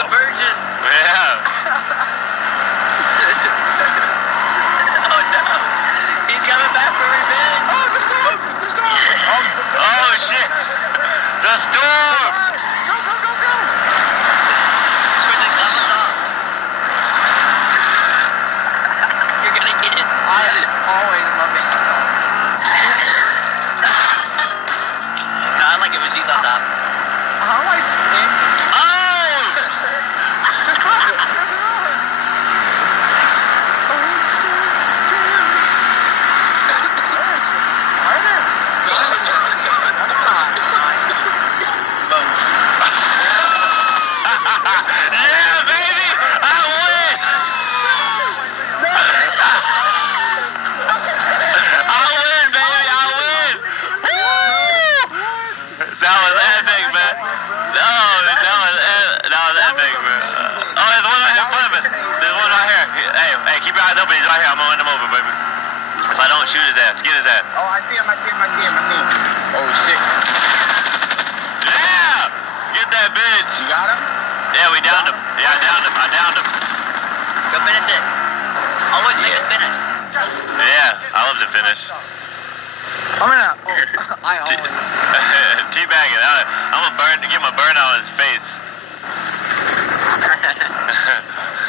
a virgin. Yeah. Oh no. He's coming back for revenge. Oh, the storm! The storm! Oh shit! The storm! Go, go, go, go! For the comes off. You're gonna get it. I always love being on top. No, I like it when she's on top. How do I swim? Oh! Just run! Just run! Oh, it's so scary. Harder! That's not nice. Boom. Yeah, baby! I win! I win, baby! I win! Woo! That was epic, man. That was epic, man. Oh, there's one right here in front of us. There's one right here. Hey, keep your eyes open. He's right here. I'm gonna run him over, baby. If I don't shoot his ass, get his ass. Oh, I see him, I see him, I see him, I see him. Oh, shit. Yeah! Get that bitch! You got him? Yeah, we downed him. Yeah, I downed him. Go finish it. Always make it finish. Yeah, I love to finish. I'm gonna. Oh, I always. Teabag it. I'm gonna get my burn on his face.